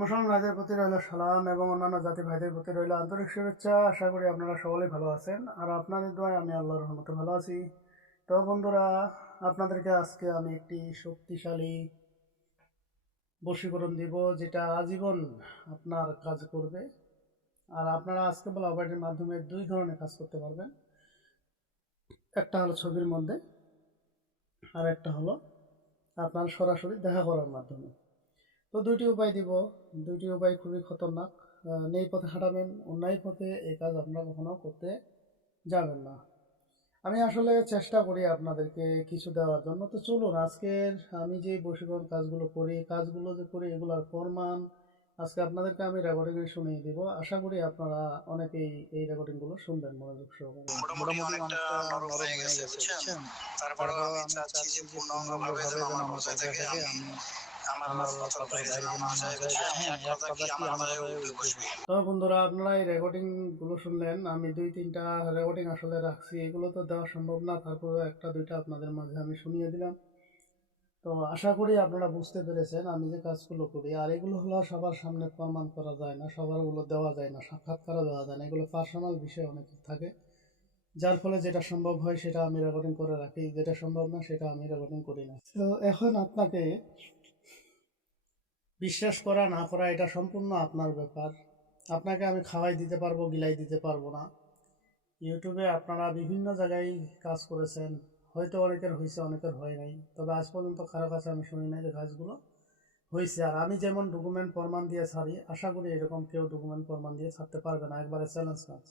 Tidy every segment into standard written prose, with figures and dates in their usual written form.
মুসলমান ভাইদের প্রতি রইল সালাম এবং অন্যান্য জাতি ভাইদের প্রতি রইল আন্তরিক শুভেচ্ছা। আশা করি আপনারা সকলেই ভালো আছেন, আর আপনাদের দোয়ায় আমি আল্লাহর রহমতে ভালো আছি। তো বন্ধুরা, আপনাদেরকে আজকে আমি একটি শক্তিশালী বশীকরণ দিব, যেটা আজীবন আপনার কাজ করবে। আর আপনারা আজকে বলা অপারেটের মাধ্যমে দুই ধরনের কাজ করতে পারবেন। একটা হলো ছবির মধ্যে, আর একটা হলো আপনার সরাসরি দেখা করার মাধ্যমে। তো দুইটি উপায় দিব। দুইটি উপায় খুবই খতরনাক। নেই পথে হাঁটাবেন, অন্যায় পথে এই কাজ আপনারা কখনো করতে যাবেন না। আমি আসলে চেষ্টা করি আপনাদেরকে কিছু দেওয়ার জন্য। তো চলুন, আজকের আমি যে বশীকরণ কাজগুলো করি, কাজগুলো যে করি, এগুলোর প্রমাণ আজকে আপনাদেরকে আমি রেকর্ডিংয়ে শুনিয়ে দিব। আশা করি আপনারা অনেকেই এই রেকর্ডিংগুলো শুনবেন মনোযোগ সহকারে। মোটামুটি অনেকটা নরম হয়ে গেছে বুঝছেন। তারপরেও আমি চাচ্ছি যে পূর্ণাঙ্গভাবে যেন আমার বজায় থাকে। আমি আমার কথার বাইরে যেন না যায় বুঝছেন। এক কথা কি আমার মাথায় উঠে বসবে। তো বন্ধুরা, আপনারা এই রেকর্ডিংগুলো শুনলেন। আমি দুই তিনটা রেকর্ডিং আসলে রাখছি, এগুলো তো দেওয়া সম্ভব না, তারপরে একটা দুইটা আপনাদের মাঝে আমি শুনিয়ে দিলাম। তো আশা করি আপনারা বুঝতে পেরেছেন আমি যে কাজগুলো করি। আর এগুলো হলো সবার সামনে প্রমাণ করা যায় না, সবারগুলো দেওয়া যায় না, সাক্ষাৎকারও দেওয়া যায় না, এগুলো পার্সোনাল বিষয় অনেক থাকে। যার ফলে যেটা সম্ভব হয় সেটা আমি রেকর্ডিং করে রাখি, যেটা সম্ভব না সেটা আমি রেকর্ডিং করি না। তো এখন আপনাকে বিশ্বাস করা না করা এটা সম্পূর্ণ আপনার ব্যাপার। আপনাকে আমি খাওয়াই দিতে পারবো, গিলাই দিতে পারবো না। ইউটিউবে আপনারা বিভিন্ন জায়গায় কাজ করেছেন, হয়তো অনেকের হয়েছে, অনেকের হয় নাই, তবে আজ পর্যন্ত কারো কাছে আমি শুনি নাই যে কাজগুলো হয়েছে। আর আমি যেমন ডকুমেন্ট প্রমাণ দিয়ে ছাড়ি, আশা করি এরকম কেউ ডকুমেন্ট প্রমাণ দিয়ে ছাড়তে পারবে না। একবারে চ্যালেঞ্জ কাজ,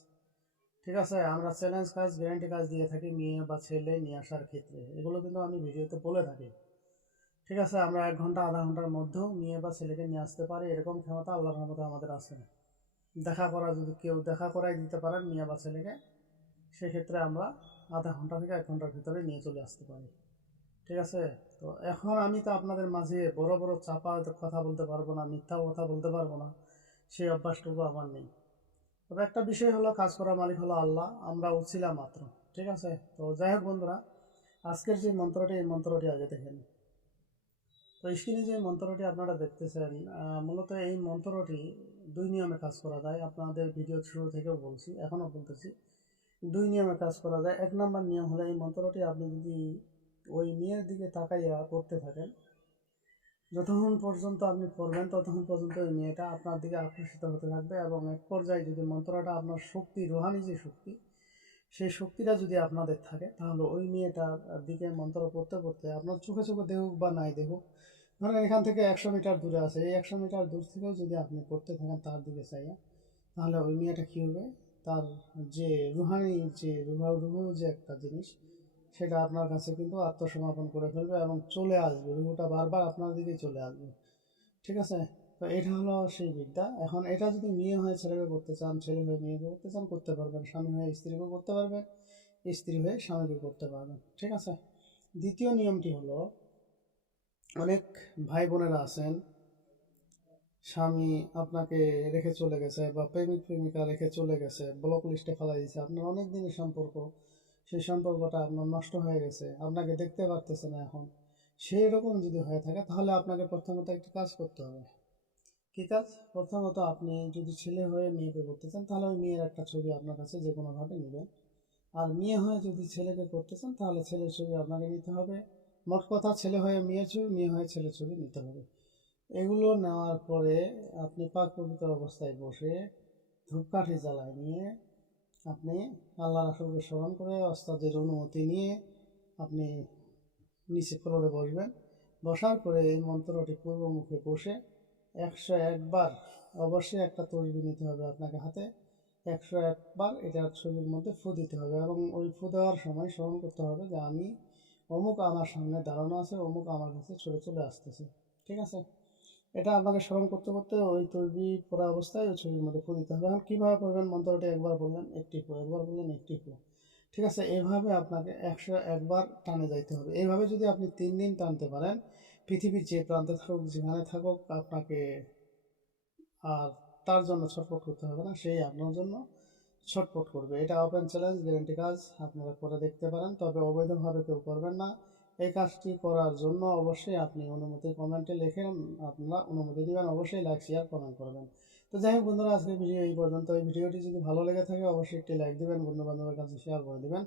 ঠিক আছে? আমরা চ্যালেঞ্জ কাজ, গ্যারান্টি কাজ দিয়ে থাকি মেয়ে বা ছেলে নিয়ে আসার ক্ষেত্রে। এগুলো কিন্তু আমি ভিডিওতে বলে থাকি, ঠিক আছে? আমরা 1 ঘন্টা আধা ঘন্টার মধ্যেও মেয়ে বা ছেলেকে নিয়ে আসতে পারি, এরকম ক্ষমতা আল্লাহর রহমতে আমাদের আছে। দেখা করা, যদি কেউ দেখা করাই দিতে পারেন মেয়ে বা ছেলেকে, সেক্ষেত্রে আমরা আধা ঘন্টা থেকে 1 ঘন্টার ভিতরে নিয়ে চলে আসতে পারি, ঠিক আছে? তো এখন আমি তো আপনাদের মাঝে বড় বড় চাপা কথা বলতে পারবো না, মিথ্যা কথা বলতে পারবো না, সেই অভ্যাসটুকু আমার নেই। তবে একটা বিষয় হলো, কাজ করার মালিক হলো আল্লাহ, আমরা উছিলা মাত্র, ঠিক আছে? তো যাই হোক বন্ধুরা, আজকের যে মন্ত্রটি, এই মন্ত্রটি আগে দেখেন। তো স্ক্রিনে যে মন্ত্রটি আপনারা দেখতেছেন, মূলত এই মন্ত্রটি দুই নিয়মে কাজ করা যায়। আপনাদের ভিডিও শুরু থেকেও বলছি, এখনও বলতেছি, দুই নিয়মে কাজ করা যায়। 1 নম্বর নিয়ম হলো, এই মন্ত্রটি আপনি যদি ওই মেয়ের দিকে তাকাইয়া করতে থাকেন, যতক্ষণ পর্যন্ত আপনি পড়বেন ততক্ষণ পর্যন্ত ওই মেয়েটা আপনার দিকে আকর্ষিত হতে থাকবে, এবং এক পর্যায়ে যদি মন্ত্রটা আপনার শক্তি, রুহানি যে শক্তি, সেই শক্তিটা যদি আপনাদের থাকে, তাহলে ওই মেয়েটার দিকে মন্ত্র পড়তে পড়তে আপনার চোখে চোখে দেখুক বা নাই দেখুক, ধরেন এখান থেকে 100 মিটার দূরে আছে, এই 100 মিটার দূর থেকেও যদি আপনি পড়তে থাকেন তার দিকে চাইয়া, তাহলে ওই মেয়েটা কী হবে, তার যে রুহানি, যে রুহু যে একটা জিনিস, সেটা আপনার কাছে কিন্তু আত্মসমর্পণ করে ফেলবে এবং চলে আসবে, রুহুটা বারবার আপনার দিকেই চলে আসবে, ঠিক আছে? তো এটা হলো সেই বিদ্যা। এখন এটা যদি মেয়ে হয়ে ছেলেকে করতে চান, ছেলে হয়ে মেয়েকে করতে চান, করতে পারবেন। স্বামী হয়ে স্ত্রীকে করতে পারবেন, স্ত্রী হয়ে স্বামীকে করতে পারবেন, ঠিক আছে? দ্বিতীয় নিয়মটি হলো, অনেক ভাই বোনেরা আছেন, স্বামী আপনাকে রেখে চলে গেছে বা প্রেমিক প্রেমিকা রেখে চলে গেছে, ব্লক লিস্টে ফেলাই দিয়েছে, আপনার অনেক দিনের সম্পর্ক, সেই সম্পর্কটা আপনার নষ্ট হয়ে গেছে, আপনাকে দেখতে পারতেছে না এখন। সেই রকম যদি হয়ে থাকে, তাহলে আপনাকে প্রথমত একটি কাজ করতে হবে। কী কাজ? প্রথমত আপনি যদি ছেলে হয়ে মেয়েকে করতে চান, তাহলে ওই মেয়ের একটা ছবি আপনার কাছে যে কোনোভাবে নেবেন। আর মেয়ে হয়ে যদি ছেলেকে করতে চান, তাহলে ছেলের ছবি আপনাকে নিতে হবে। মোট কথা, ছেলে হয়ে মেয়ের ছবি, মেয়ে হয়ে ছেলের ছবি নিতে হবে। এগুলো নেওয়ার পরে আপনি পাক পবিত্র অবস্থায় বসে ধূপকাঠি জ্বালায় নিয়ে আপনি আল্লাহ রাসূলকে স্মরণ করে ওস্তাদের অনুমতি নিয়ে আপনি নিচে ফ্লোরে বসবেন। বসার পরে এই মন্ত্রটি পূর্বমুখে বসে 101 বার, অবশ্যই একটা তসবিহ নিতে হবে আপনাকে হাতে, 101 বার এটার ছবির মধ্যে ফু দিতে হবে, এবং ওই ফু দেওয়ার সময় স্মরণ করতে হবে যে আমি অমুক আমার সামনে দাঁড়ানো আছে, অমুক আমার কাছে ছুটে চলে আসতেছে, ঠিক আছে? এটা আপনাকে স্মরণ করতে করতে ওই তসবিহ পড়া অবস্থায় ওই ছবির মধ্যে ফু দিতে হবে। এখন কীভাবে করবেন? মন্ত্রটি একবার বললেন একটি ফু, একবার বললেন একটি ফু, ঠিক আছে? এইভাবে আপনাকে 101 বার টানে যাইতে হবে। এইভাবে যদি আপনি 3 দিন টানতে পারেন, পৃথিবীর যে প্রান্তে থাকুক, যেখানে থাকুক, আপনাকে আর তার জন্য ছটফট করতে হবে না, সেই আপনার জন্য ছটফট করবে। এটা ওপেন চ্যালেঞ্জ, গ্যারান্টি কাজ, আপনারা করে দেখতে পারেন। তবে অবৈধভাবে কেউ করবেন না, এই কাজটি করার জন্য অবশ্যই আপনি অনুমতি কমেন্টে লিখে আপনারা অনুমতি দিবেন, অবশ্যই লাইক শেয়ার কমেন্ট করবেন। তো যাই হোক বন্ধুরা, আজকের ভিডিও এই পর্যন্ত। এই ভিডিওটি যদি ভালো লেগে থাকে অবশ্যই একটি লাইক দিবেন, বন্ধু বান্ধবের কাছে শেয়ার করে দিবেন।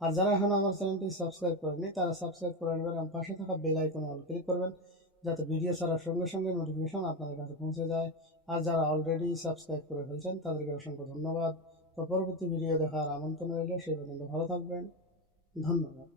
আর যারা এখন আমার চ্যানেলটি সাবস্ক্রাইব করেনি তারা সাবস্ক্রাইব করে নেবেন এবং পাশে থাকা বেল আইকনে অল ক্লিক করবেন, যাতে ভিডিও ছাড়ার সঙ্গে সঙ্গে নোটিফিকেশন আপনাদের কাছে পৌঁছে যায়। আর যারা অলরেডি সাবস্ক্রাইব করে ফেলছেন তাদেরকে অসংখ্য ধন্যবাদ। তো পরবর্তী ভিডিও দেখার আমন্ত্রণ রইল। সেই পর্যন্ত ভালো থাকবেন, ধন্যবাদ।